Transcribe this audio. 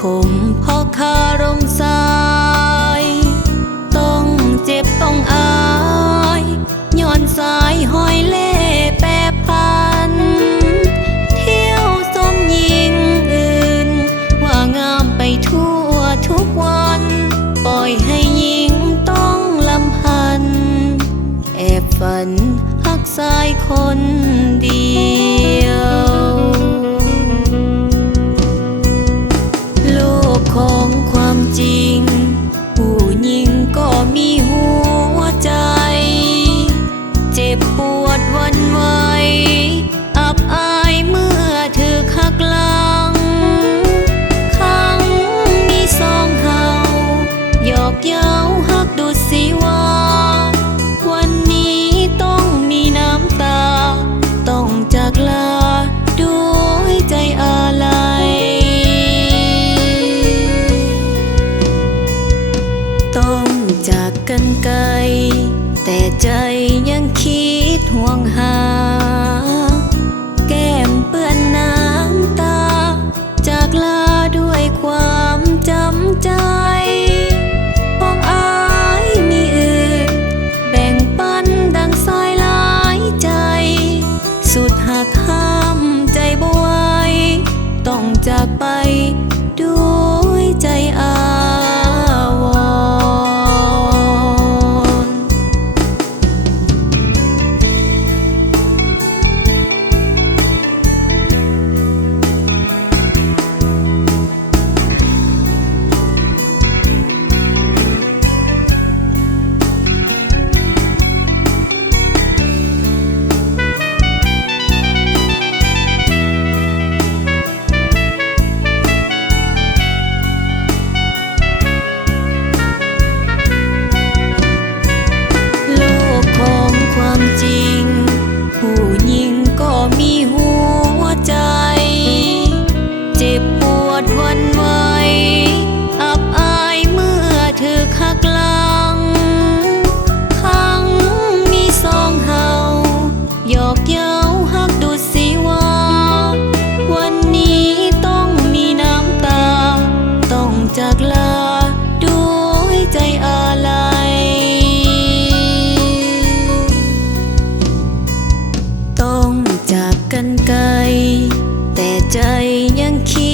ขมเพราะคารมสายต้องเจ็บต้องอายย้อนสายห้อยเล่แปรพันเที่ยวสมหญิงอื่นว่างามไปทั่วทุกวันปล่อยให้หญิงต้องลำพันแอบฝันหักสายคนเดียวโลกของความจริงผู้หญิงก็มีหัวใจเจ็บปวดหวั่นไหวอับอายเมื่อเธอหักหลังขังมีสองเฮาหยอกเย้าหักดุจสีวาวันนี้ต้องมีน้ำตาต้องจากลาด้วยใจอาลัยต้องจากกันไกลแต่ใจยังคิดห่วงหาแก้มเปื้อนน้ำตาจากลาด้วยความจำใจของอายมีอื่นแบ่งปันดังสายหลายใจสุดหักห้ามใจบ่ไหวต้องจากไปด้วยใจอาวรณ์โลกของความจริงผู้หญิงก็มีหัวใจเจ็บปวดหวั่นไหวอับอายเมื่อเธอหักหลังขังมีสองเฮาหยอกเย้าหักดุจสีวาวันนี้ต้องมีน้ำตาต้องจากลาด้วยใจอาลัยต้องจากกันไกลแต่ใจยังคิ